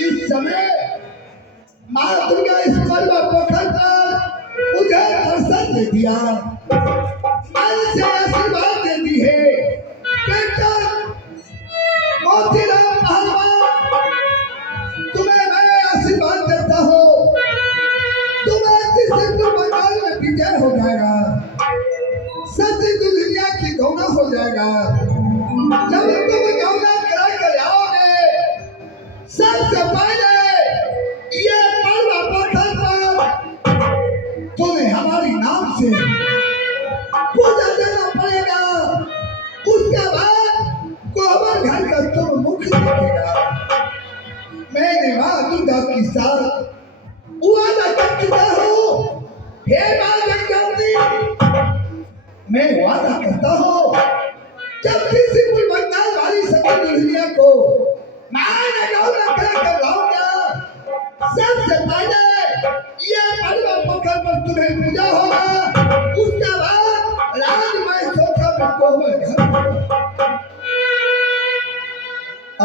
इस समय माँ दुर्गा इस मलबा पोखर पर मुझे दर्शन दे दिया, मन से आशीर्वाद देती है। बेटा मोतीराम पहलवान, तुम्हें मैं आशीर्वाद देता हूँ, तुम्हें किसी बंगाल में विजय हो जाएगा, सती दुनिया की गौना हो जाएगा। जब तुम गौना करा कर आओगे, सबसे पहले ये मलबा पत्थर पर तुम्हें हमारी नाम से पूजा देना पड़ेगा। उसके बाद गोबर घर का तुम मुख देखेगा। मैंने माँ दुर्गा के साथ वादा कर चुका हूँ। हे माँ गंगावती, मैं वादा करता हूँ, जब किसी बंगाल वाली सती दुनिया को मैं गौना कर लाऊंगा, सबसे पहले ये मलबा पोखर पर तुम्हें पूजा होगा। उसके बाद राजमय सोचा में कोमल घर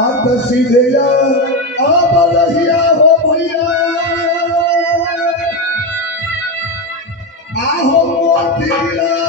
आप सीधे जा आप रहिया हो भैया, आहो Motiram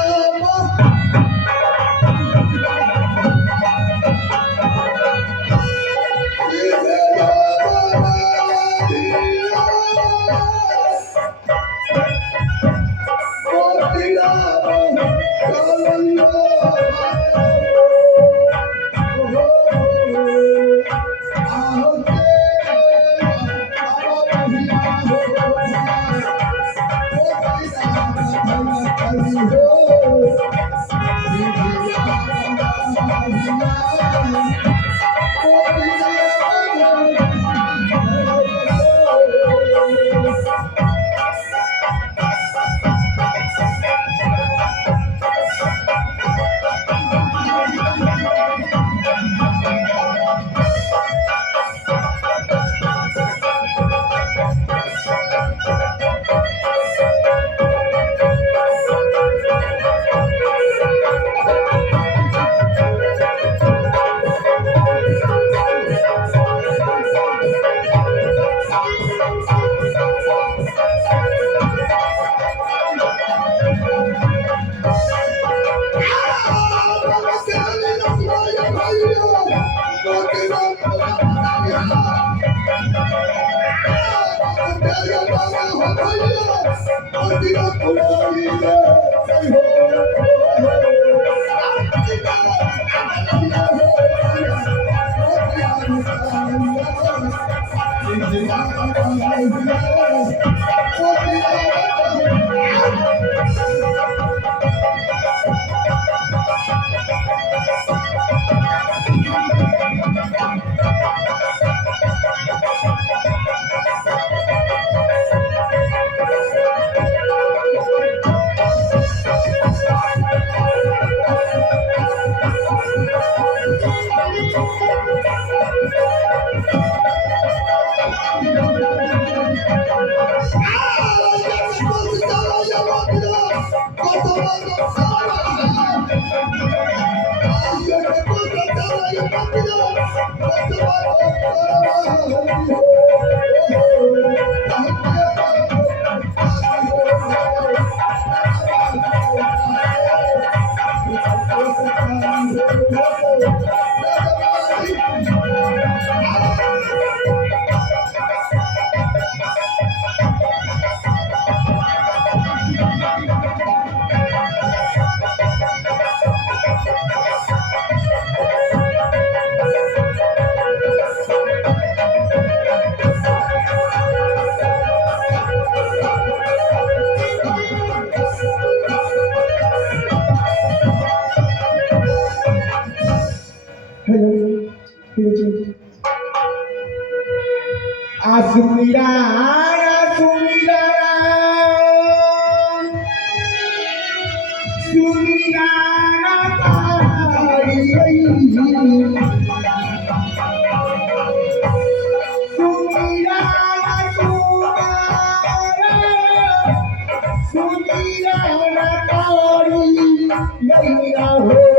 Asumira, asumira, sumira, natari, sumira, sumira, natari, yaira ho,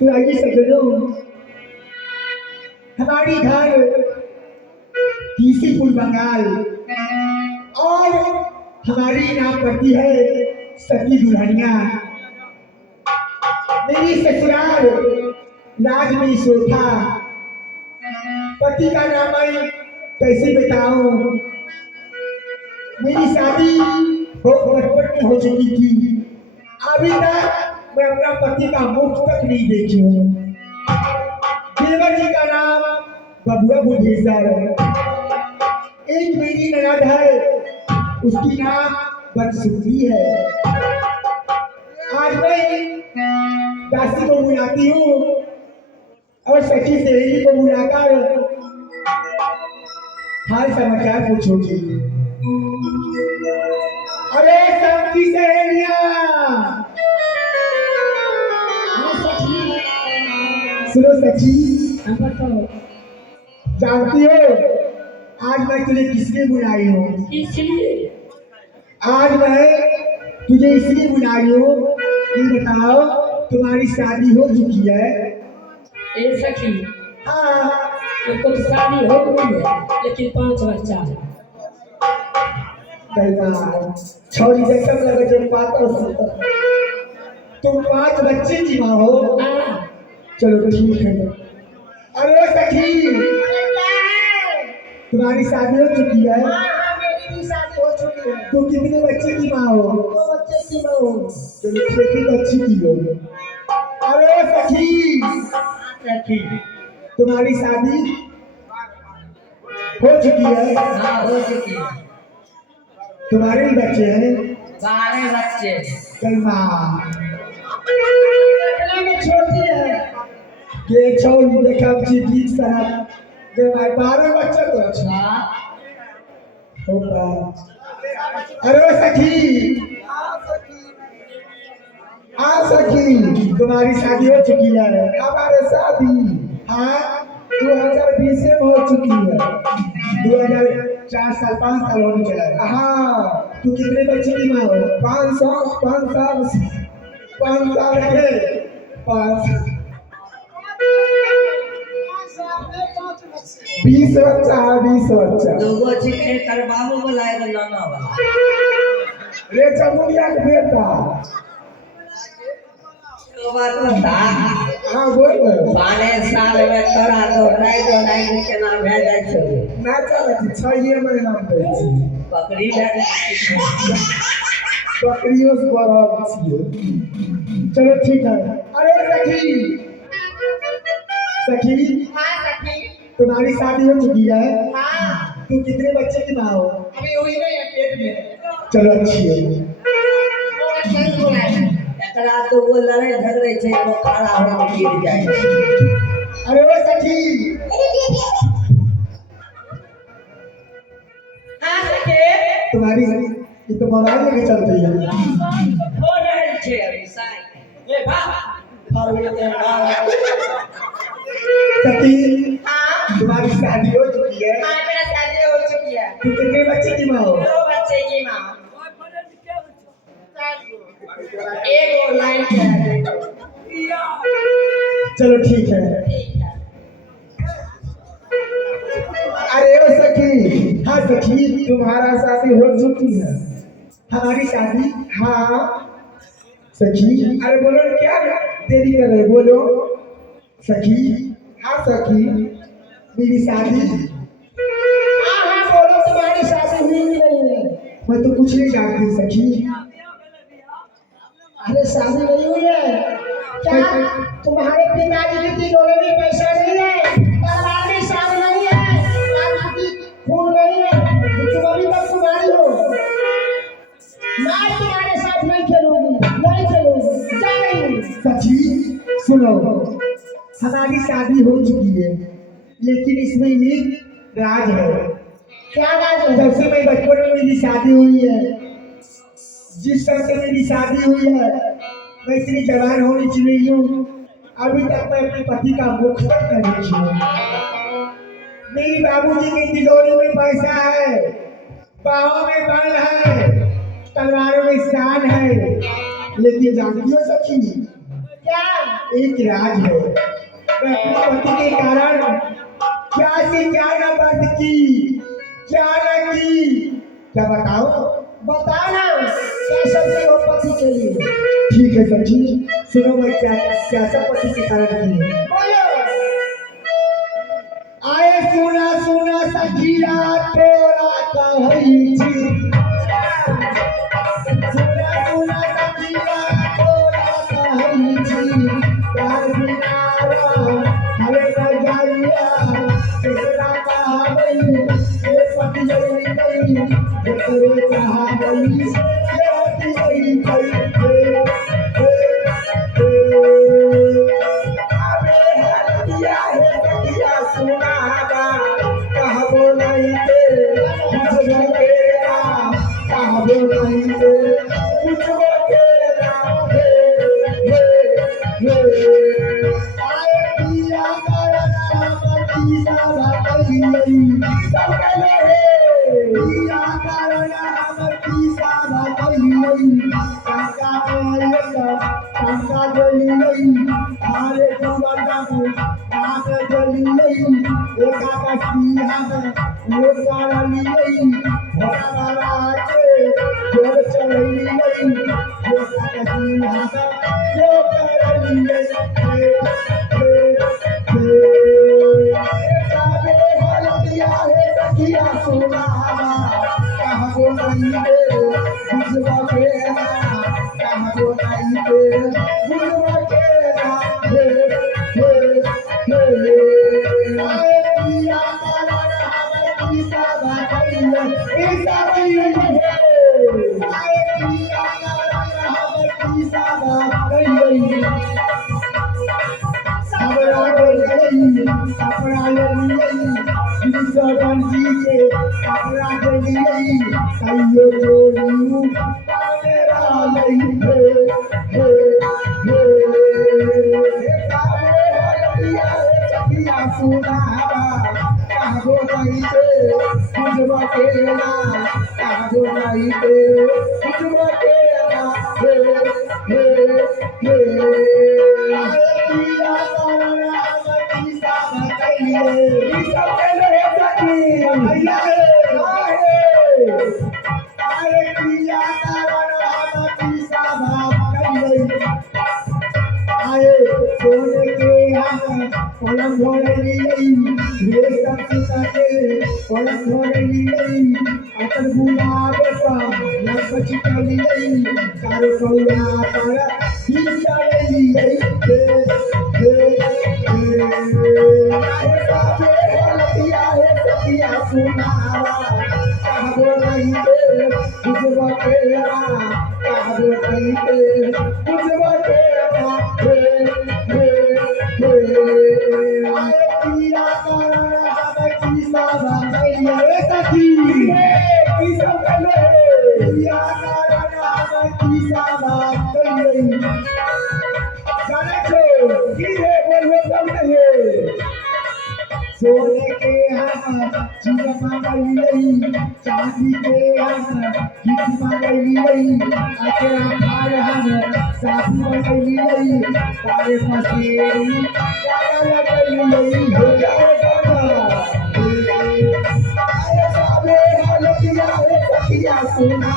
तो आइए सज्जनों, हमारी घर टीसीपुर बंगाल और हमारी नाम पड़ती है सती दुल्हनिया। मेरी ससुराल राज में सोथा, पति का नाम मैं कैसे बताऊं। मेरी शादी बहुत बचपन में हो चुकी थी, अभी तक मैं अपना पति का मुख तक नहीं देखी हूँ। देवर जी का नाम बबुआ बुद्धेश्वर है। एक मेरी ननद है, उसकी नाम बनसुंदरी है। आज मैं दासी को बुलाती हूँ और सखी सहेली को बुलाकर हाल समाचार पूछूंगी। अरे सबकी सहेलियां, सुनो सखी, जानती हो आज मैं तुझे किसलिए बुलाई हूँ? इसलिए आज मैं तुझे इसलिए बुलाई हूँ, ये बताओ तुम्हारी शादी हो चुकी है? ए सखी, हाँ। तुमको तो शादी हो गई है, लेकिन 5 बच्चा है। छोरी जैसा लगे जो पातर सुतर। तुम 5 बच्चे की माँ हो? हाँ, चलो ठीक है। अरे सखी, तुम्हारी शादी हो चुकी है? मेरी भी शादी हो चुकी है। तुम कितने बच्चे की माँ हो? 2 बच्चे की माँ हूँ। चलो खेती तो अच्छी की हो। अरे सखी, तुम्हारी शादी हो चुकी है? हाँ हो चुकी है। तुम्हारे भी बच्चे हैं? 12 बच्चे। कल माँ में छोटी है। ये छोड़ देखा ठीक तरह के भाई 12 बच्चे तो अच्छा हाँ, होगा। अरे सखी, आ सखी, तुम्हारी शादी हो चुकी है? हमारे शादी हाँ, 2020 में हो चुकी है। 2004 साल 5 साल होने चला है। हाँ, तू कितने बच्चे की माँ हो? 5 साल 5 साल 5 साल के 5 20 बच्चा है। 20 बच्चा। दूगो चिट्ठे कर बाबू बुलाएगा नाना वाला। रे चमुनिया के बेटा। तो बात बता, हाँ बोल। 12 साल में तोरा दोहराई के नाम भेजा छो। ना चल 6 महीना में बकरी भेजा। बकरियों से बड़ा छिए। चलो ठीक है। अरे सखी, सखी हाँ सखी। तुम्हारी शादी हो चुकी है? हाँ तुम कितने बच्चे की माँ हो? अभी हुई नहीं है पेट में। चलो अच्छी है। और सही बोला है। एकरा तो वो लड़े झगड़े छे वो खड़ा हो के गिर जाए। अरे वो सखी, हाँ सखी। तुम्हारी ये तो मोबाइल लेके चल रही है। हो रहे छे अभी साई। ए बा और ये देखा। सखी हाँ तुम्हारी शादी हो चुकी है? हाँ मेरा शादी हो चुकी है। तुम कितने बच्चे की माँ हो? 2 बच्चे की माँ। एक लाइन पे है। चलो ठीक है। ठीक है। अरे ओ सखी, हाँ सखी, तुम्हारा शादी हो चुकी है? हमारी शादी। हाँ। सखी, अरे बोलो क्या देरी कर रहे, बोलो। सखी हाँ सखी। मेरी शादी। हाँ हाँ बोलो तुम्हारी शादी हुई कि नहीं है? मैं तो कुछ नहीं जानती सखी। अरे शादी नहीं हुई है क्या? तुम्हारे पिताजी की तिजोरी में पैसा नहीं है, तलवार में शाम नहीं है, लाठी की खून नहीं है, तुम अभी तक कुमारी हो। मैं तुम्हारे साथ नहीं खेलूंगी, नहीं खेलूंगी, जा रही हूँ। सखी सुनो, हमारी शादी हो चुकी है, लेकिन इसमें एक राज है। क्या बात है? जब से मैं बचपन में मेरी शादी हुई है, जिस तरह से मेरी शादी हुई है, मैं इतनी जवान होनी चाहिए हूँ, अभी तक मैं अपने पति का मुख तक नहीं देखी हूँ। मेरी बाबूजी की तिजोरी में पैसा है, बाहों में बल है, तलवारों में शान है, लेकिन जानती हो सखी, क्या? एक राज है। मैं अपने पति के कारण क्या से क्या न बंद की, क्या न की, क्या बताओ? बताओ ना क्या सबसे हो पति के लिए? ठीक है सखी, सुनो मैं क्या क्या सब पति के कारण की है। बोलो। आए सुना सुना सखिया तोरा कहई छी, सुना सुना सखिया तोरा कहई छी, प्यार बिना हरे न जाइया, तेरा कहई ये पति जई गई, तेरे कहई ये पति जई गई। Hey, बउआ पर बिचारी के आए साथे हलतिया है सखिया सुनावा कहबो नहीं के बुझबो तेरा कहबो नहीं के बुझबो तेरा आए पिया करा हमें की सावा नहीं सखी की सब करे पिया करा हमें की सावा नहीं जाने को की है बोलो सब नहीं सोने के हम चीज मांगली चांदी के हम गीत मांगली अकेला भार हम साथी मांगली तारे पसेरी गाना लगली हो जाए गाना आए साले हालतिया है सखिया सुना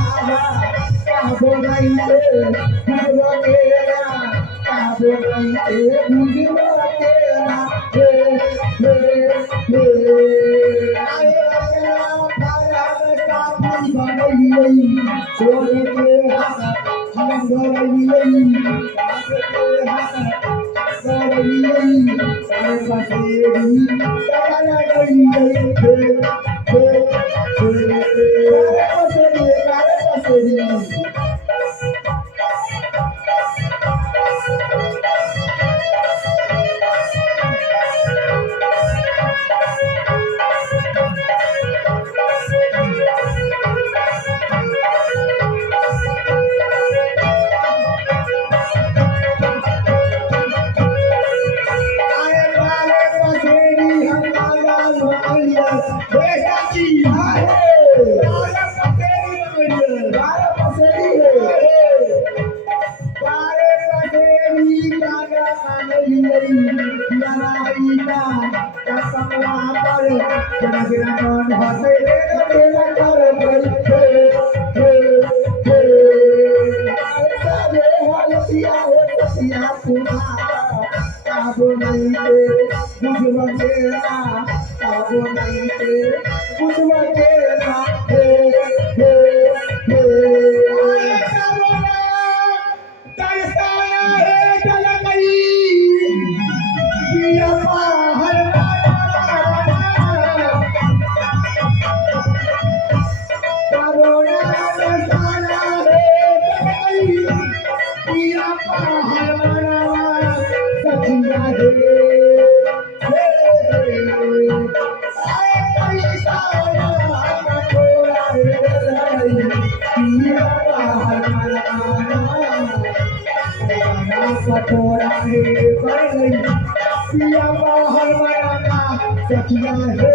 कहबो नहीं के बुझबो केरा कहबो नहीं के बुझबो केरा सोने के हाथ सखिया है